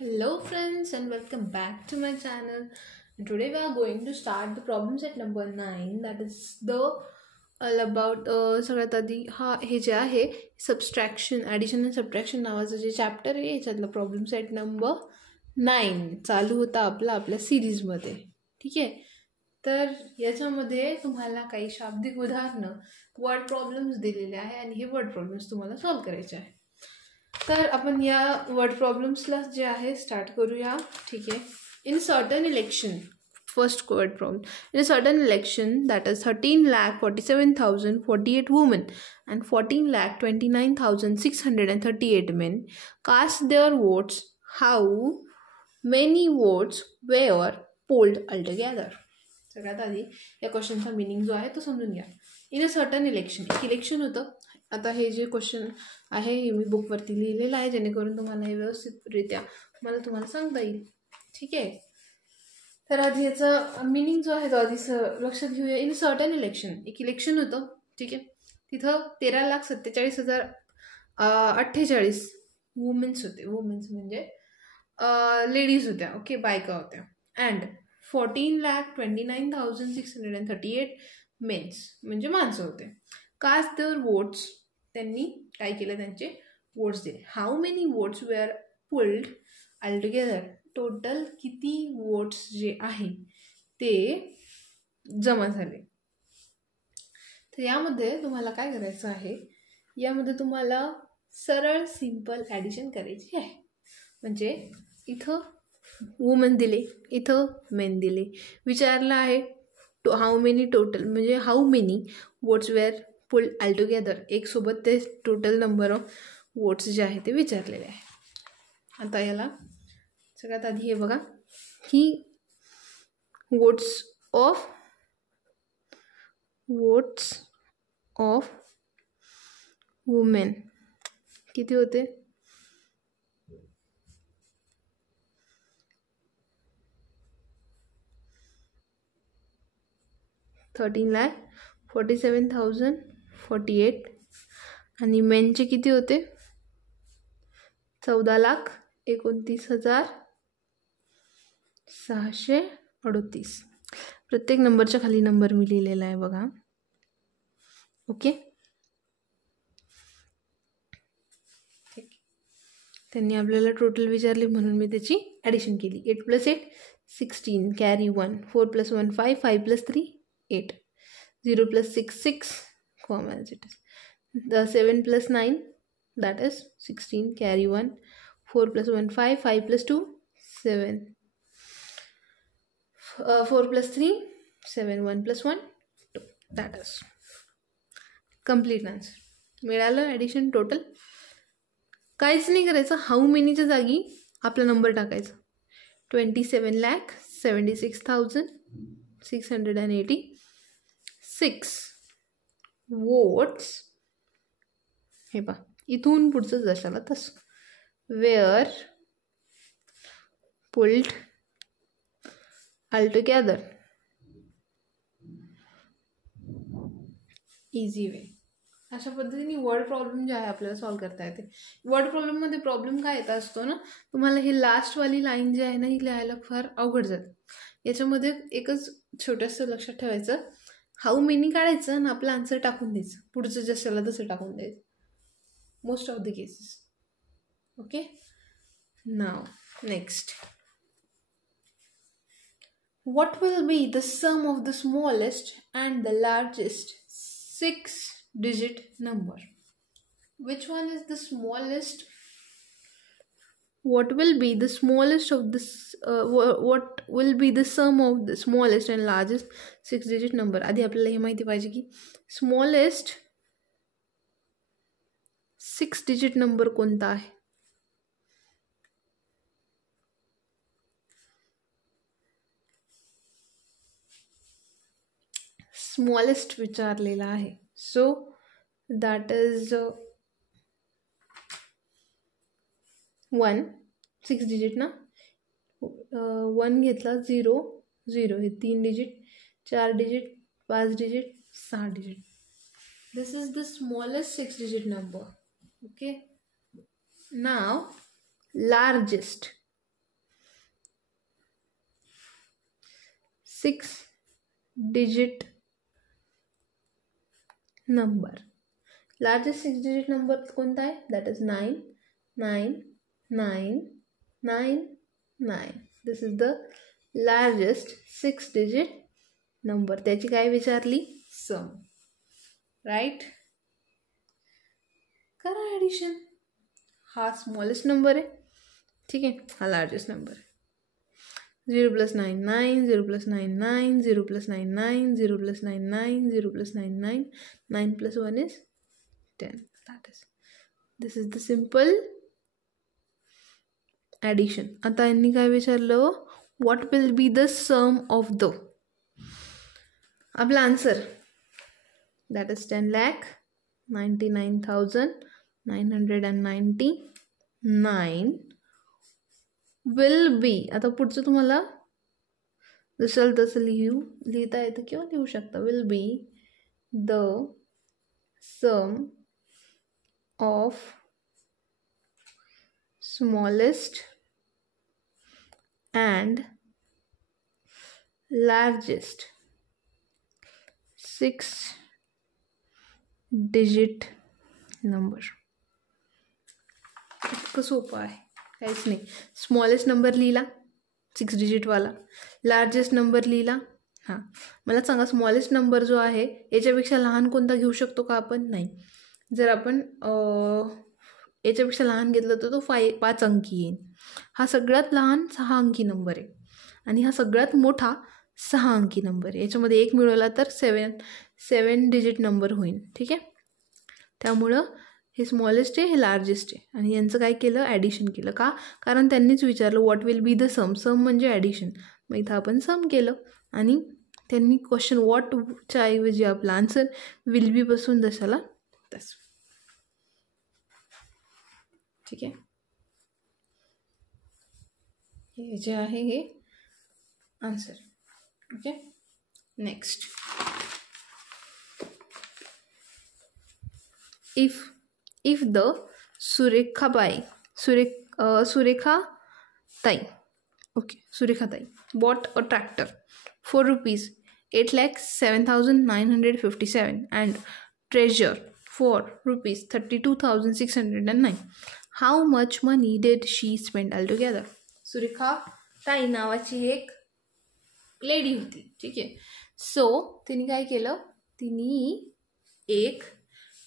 Hello friends and welcome back to my channel. And today we are going to start the problem set number 9, that is the all about सगळ्यात आधी हे जे आहे subtraction addition and subtraction नावाचं जे chapter आहे याच्यातला problem set number 9 चालू होता आपल्या सिरीजमध्ये. ठीक आहे, तर याच्यामध्ये तुम्हाला काही शाब्दिक उदाहरणं वर्ड प्रॉब्लेम्स दिलेले आहे आणि हे वर्ड प्रॉब्लेम्स तुम्हाला सॉल्व्ह करायचे आहे. तर आपण या वर्ड प्रॉब्लेम्सला जे आहे स्टार्ट करूया. ठीक आहे. In certain election, first word problem. In a certain election that is 13,47,048 women and 14,29,638 men cast their votes. How many votes were polled altogether? सगळ्यात आधी या क्वेश्चनचा मिनिंग जो आहे तो समजून घ्या. इन अ सर्टन इलेक्शन, एक इलेक्शन होतं. आता हे जे क्वेश्चन आहे हे मी बुकवरती लिहिलेलं आहे जेणेकरून तुम्हाला हे व्यवस्थितरित्या तुम्हाला सांगता येईल. ठीक आहे, तर आधी याचा मिनिंग जो आहे तो आधी लक्षात घेऊया. इन सर्टन इलेक्शन, एक इलेक्शन होतं. ठीक आहे, तिथं 13,47,048 वुमेन्स होते. वुमेन्स म्हणजे लेडीज होत्या. ओके, बायका होत्या. अँड 14,29,638 मेन्स म्हणजे माणसं होते. कास्ट देअर वोट्स, त्यांनी काय केलं, त्यांचे वोट्स दिले. How many votes were polled altogether, total किती वोट्स जे आहे ते जमा झाले. तर यामध्ये तुम्हाला काय करायचं आहे, यामध्ये तुम्हाला सरळ सिंपल ॲडिशन करायची आहे. म्हणजे इथं वुमन दिले, इथं मेन दिले. विचारलं आहे हाऊ मेनी टोटल, म्हणजे how many votes were poll altogether, एक सोबत ते टोटल नंबर ऑफ वोट्स जे आहे ते विचारलेले आहे. आता याला सगळ्यात आधी हे बघा की वोट्स ऑफ वुमेन किती होते, 13,47,048 आणि मेनचे किती होते, 14,29,638. प्रत्येक नंबरच्या खाली नंबर मी लिहिलेला आहे बघा. ओके, ठीक. त्यांनी आपल्याला टोटल विचारले म्हणून मी त्याची ॲडिशन केली. 8 + 8 16, carry 1, 4 + 1 5, 5 + 3 8, 0 + 6 6, as it is. The 7 + 9, that is 16, carry 1, 4 + 1 5, 5 + 2 7, 4 + 3 7, 1 + 1 2, that is complete answer. मिळालं ॲडिशन टोटल. काहीच नाही करायचं, हाऊ मेनीच्या जागी आपला नंबर टाकायचा. 27,76,686 वोट्स. हे पहा, इथून पुढचं जशाला तसं. वेअर पुल्ड ऑलटुगेदर, इझी वे. अशा पद्धतीने वर्ड प्रॉब्लेम जे आहे आपल्याला सॉल्व्ह करता येते. वर्ड प्रॉब्लेममध्ये प्रॉब्लेम काय येत असतो ना, तुम्हाला ही लास्टवाली लाईन जी आहे ना ही लिहायला फार अवघड जाते. याच्यामध्ये एकच छोटंसं लक्षात ठेवायचं, हाऊ मेनी काढायचं आणि आपलं आन्सर टाकून द्यायचं, पुढचं जशाला तसं टाकून द्यायचं most of the cases. Okay, now next. What will be the sum of the smallest and the largest 6-digit number? Which one is the smallest? What will be the smallest of this? What will be the sum of the smallest and largest 6-digit number? आधी आपल्याला हे माहिती पाहिजे की smallest 6-digit number कोणता आहे. Smallest विचारलेला आहे. सो दॅट इज 1, 6 डिजिट ना. 1 घेतला, 0 0, हे 3 digit, 4 digit, 5 digit, 6 digit. This is the smallest 6 digit number. Okay, now largest. 6-digit number. Largest 6-digit number कोणता आहे? That is 99999. This is the largest 6-digit number. त्याची काय विचारली? सम. राईट. करा addition. हा स्मॉलेस्ट नंबर आहे, ठीक आहे, हा लार्जेस्ट नंबर आहे. 0 + 9 9, 0 + 9 9, 0 + 9 9, 0 + 9 9, 0 + 9 9, 9 + 1 is 10. This is the simple addition. आता यांनी काय विचारलं? What will be the sum of the? आपला answer that is 10,99,999 will be. आता पुढचं तुम्हाला जसं तसं लिहिता येतं किंवा लिहू शकता. will be the sum of smallest and largest 6-digit number. इतकं सोपं आहे, काहीच नाही. स्मॉलेस्ट नंबर लिहिला 6 डिजिटवाला, लार्जेस्ट नंबर लिहिला. हां, मला सांगा स्मॉलेस्ट नंबर जो आहे याच्यापेक्षा लहान कोणता घेऊ शकतो का आपण? नाही. जर आपण याच्यापेक्षा लहान घेतलं तर तो 5 अंकी येईल. हा सगळ्यात लहान 6 अंकी नंबर आहे आणि हा सगळ्यात मोठा 6 अंकी नंबर आहे. याच्यामध्ये एक मिळवला तर 7 डिजिट नंबर होईल, ठीक आहे. त्यामुळं हे स्मॉलेस्ट आहे, हे लार्जेस्ट आहे आणि यांचं काय केलं? ॲडिशन केलं. का? कारण त्यांनीच विचारलं व्हॉट विल बी द सम. सम म्हणजे ॲडिशन. मग इथं आपण सम केलं आणि त्यांनी क्वेश्चन व्हॉटच्या ऐवजी आपला आन्सर विल बी पासून जशाला तसं, ठीक आहे. हे जे आहे हे answer. Okay, next. if the Surekhatai bought a tractor for rupees 8,07,957 and treasure for rupees 32,609, how much money did she spend altogether? सुरेखाताई नावाची एक लेडी होती, ठीक आहे. सो तिने काय केलं? तिने एक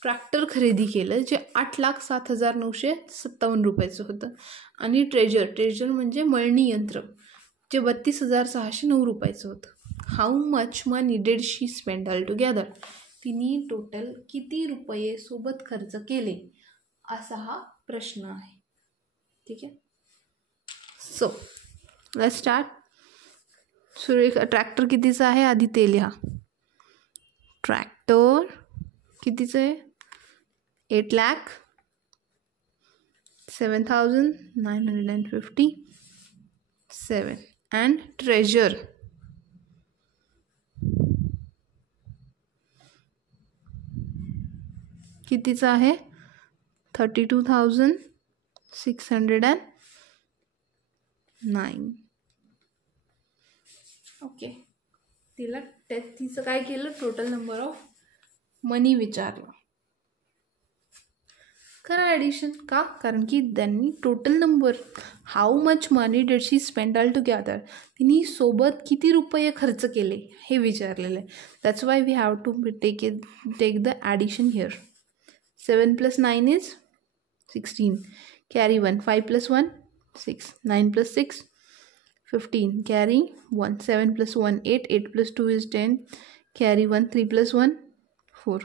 ट्रॅक्टर खरेदी केलं जे 8,07,957 रुपयाचं होतं आणि ट्रेजर म्हणजे मळणी यंत्र जे 32,609 रुपयाचं होतं. How much money did she spend all together? तिने टोटल किती रुपये सोबत खर्च केले असा हा प्रश्न आहे, ठीक आहे. So let's start. ट्रॅक्टर कितीचं आहे आधी ते लिहा. ट्रॅक्टर कितीचं आहे? 8,07,957 and treasure कितीचं आहे? 32,609. ओके, तिचं काय केलं? टोटल नंबर ऑफ मनी विचारलं. करा ॲडिशन. का? कारण की त्यांनी total number how much money did she spend all together, तिने सोबत किती रुपये खर्च केले हे विचारलेलं आहे. That's why we have to take the addition here. 7 + 9 is 16. Carry 1. 5 + 1 6. 9 + 6 15. Carry 1. 7 + 1 8. 8 + 2 is 10. Carry 1. 3 + 1 4.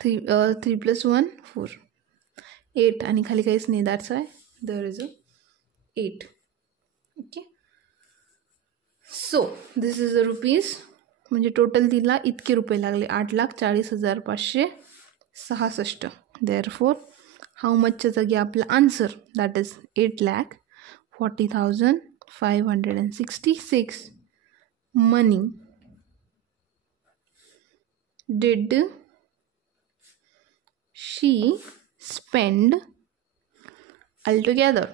3 + 1 4. 8 आणि खाली काहीच नाही. That's why there is a 8. Okay, so this is the rupees. म्हणजे टोटल तिला इतके रुपये लागले 8,40,566. देअरफोर हाऊ मचच्या जागी आपला answer that is 8,40,566 money did she spend altogether.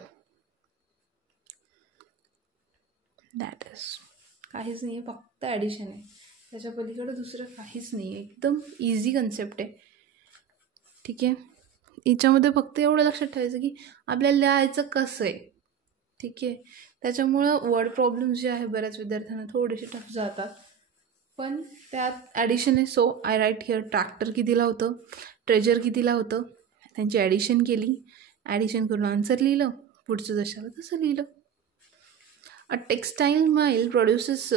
That is काहीच नाही आहे, फक्त ॲडिशन आहे. त्याच्या पलीकडे दुसरं काहीच नाही आहे. एकदम इझी कन्सेप्ट आहे. ठीक आहे, याच्यामध्ये फक्त एवढं लक्षात ठेवायचं की आपल्याला लिहायचं कसं आहे. ठीक आहे, त्याच्यामुळं वर्ड प्रॉब्लेम्स जे आहे बऱ्याच विद्यार्थ्यांना थोडेसे टफ जातात. पण त्यात ॲडिशन आहे. So I write here tractor कितीला होतं, ट्रेजर कितीला होतं, त्यांची ॲडिशन केली, ॲडिशन करून आन्सर लिहिलं, पुढचं जशाला तसं लिहिलं. A textile mill produces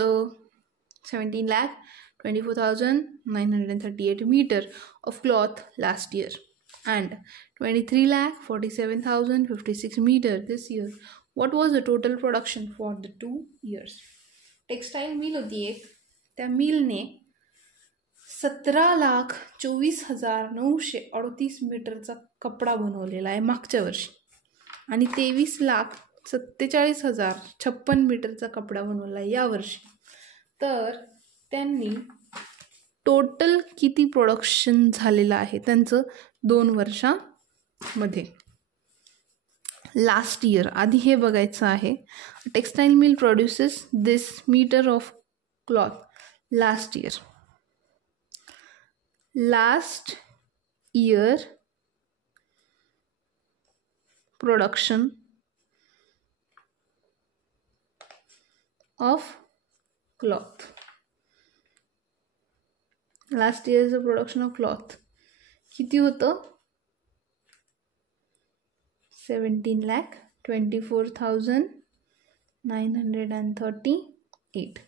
17,24,938 meter of cloth last year and 23,47,056 meter this year. What was the total production for the 2 years? Textile mill होती एक, त्या मिलने 17,24,938 मीटरचा कपडा बनवलेला आहे मागच्या वर्षी आणि 23,47,056 मीटरचा कपडा बनवला आहे यावर्षी. तर त्यांनी टोटल किती प्रोडक्शन झालेलं आहे त्यांचं 2 वर्षामध्ये. लास्ट इयर आधी हे बघायचं आहे. Textile mill produces this metre of cloth last year. Last year production of cloth. Last इयरचं प्रोडक्शन ऑफ क्लॉथ किती होतं? 17,24,938.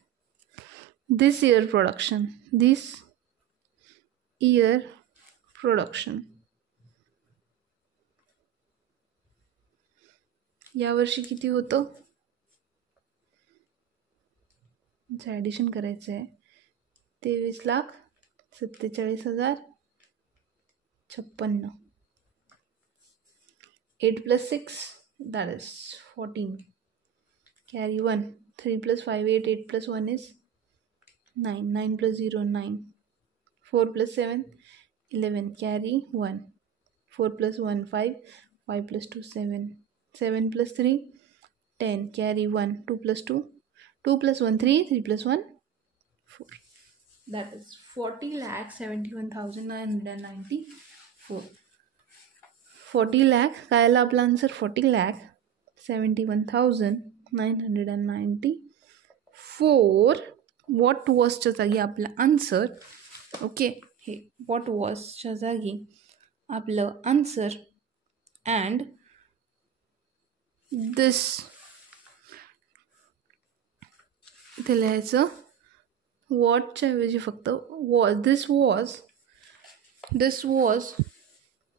This year production. यावर्षी किती होतं? ॲडिशन करायचं आहे. 23,47,056. 8 plus 6, that is 14. Carry 1. 3 plus 5, 8. 8 plus 1 is 9. 9 plus 0, 9. 4 plus 7, 11. Carry 1. 4 plus 1, 5. 5 plus 2, 7. 7 plus 3, 10. Carry 1. 2 plus 2. 2 plus 1, 3. 3 plus 1, 4. That is 40,71,994. 40 lakh काय आला आपला आन्सर? 40,71,994. वॉट वॉजच्या जागी आपला आन्सर. ओके, हे वॉट वॉजच्या जागी आपलं आन्सर. अँड दिस इथे लिहायचं वॉटच्या ऐवजी फक्त was. This was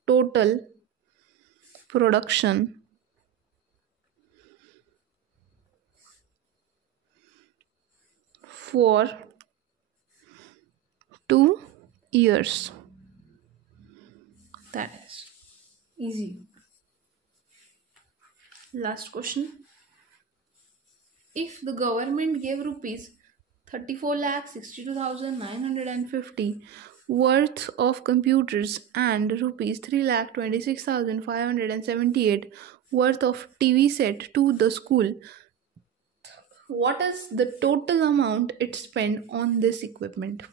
total production for 2 years. That is easy. Last question. If the government gave rupees 34,62,950 worth of computers and rupees 3,26,578 worth of TV set to the school, what is the total amount it spent on this equipment?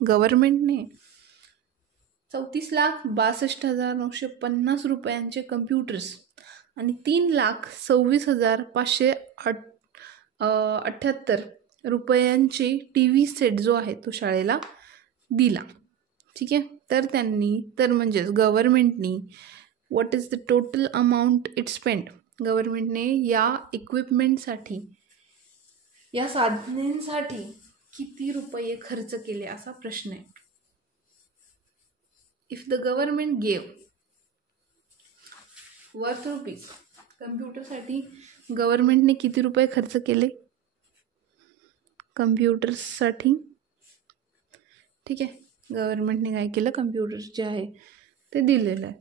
गव्हर्नमेंटने 34,62,950 रुपयांचे computers आणि 3,26,578 रुपयांची TV set जो आहे तो शाळेला दिला. ठीक आहे, तर म्हणजेच गव्हर्नमेंटनी what is the total amount it spend. गव्हर्नमेंटने या इक्विपमेंटसाठी, या साधनांसाठी किती रुपये खर्च केले असा प्रश्न आहे. If the government gave worth rupees, कम्प्युटरसाठी गव्हर्नमेंटने किती रुपये खर्च केले कम्प्युटर्ससाठी. ठीक आहे, गव्हर्नमेंटने काय केलं, कम्प्युटर्स जे आहे ते दिलेलं आहे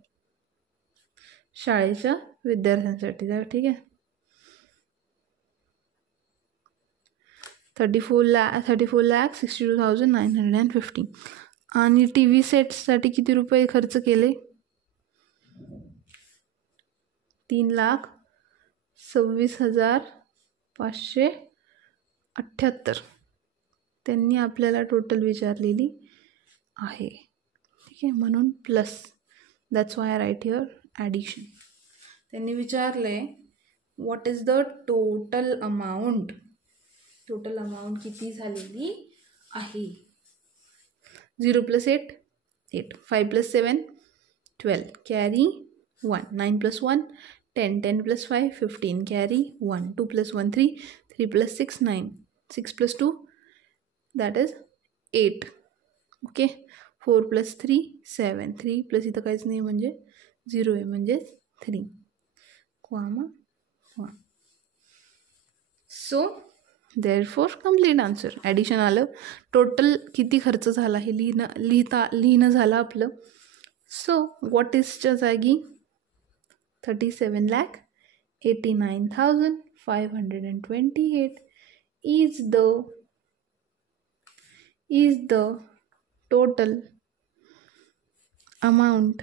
शाळेच्या विद्यार्थ्यांसाठी. ठीक आहे, 34,62,950. आणि TV सेट्ससाठी किती रुपये खर्च केले? 3,26,578. 78 त्यांनी आपल्याला टोटल विचारलेली आहे. ठीक आहे, म्हणून plus, that's why I write here addition. त्यांनी विचारले what is the total amount. Total amount किती झालेली आहे. 0 + 8 8, 5 + 7 12, carry 1, 9 + 1 10, 10 + 5 15, carry 1, 2 + 1 3, 3 + 6 9, 6 + 2 that is 8. Okay, 4 + 3 7, 3 plus इथं काहीच नाही म्हणजे 0 आहे म्हणजे 3, comma 1. So therefore complete answer. Addition आलं, टोटल किती खर्च झाला हे लिहिणं झालं आपलं. सो व्हॉट इजच्या जागी 37,89,528 is the total amount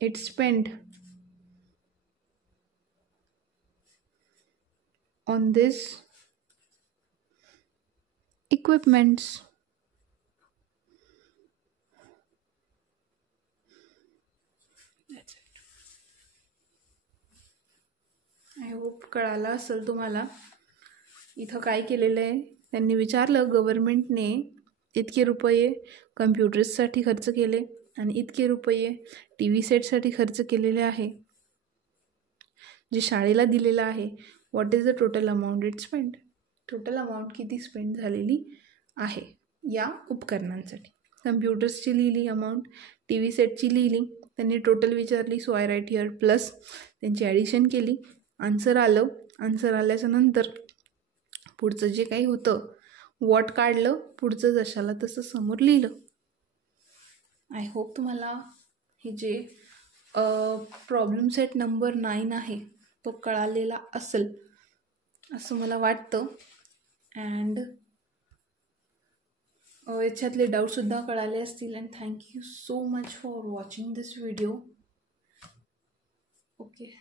it spent on this equipments. That's it. I hope कळालं असेल तुम्हाला. इथं काय केलेलं आहे, त्यांनी विचारलं गव्हर्नमेंटने इतके रुपये कम्प्युटर्ससाठी खर्च केले आणि इतके रुपये टी व्ही सेटसाठी खर्च केलेले आहे, जे शाळेला दिलेलं आहे. What is the total amount it spend. Total amount किती स्पेंड झालेली आहे या उपकरणांसाठी. कम्प्युटर्सची लिहिली अमाऊंट, टी व्ही सेटची लिहिली, त्यांनी टोटल विचारली. So I write here plus, त्यांची ॲडिशन केली, आन्सर आलं. आन्सर आल्याच्या नंतर पुढचं जे काही होतं वॉट काढलं, पुढचं जशाला तसं समोर लिहिलं. आय होप तुम्हाला हे जे प्रॉब्लेम सेट नंबर 9 आहे तो कळालेला असेल असं मला वाटतं. अँड याच्यातले डाऊटसुद्धा कळाले असतील. And thank you so much for watching this video. Okay.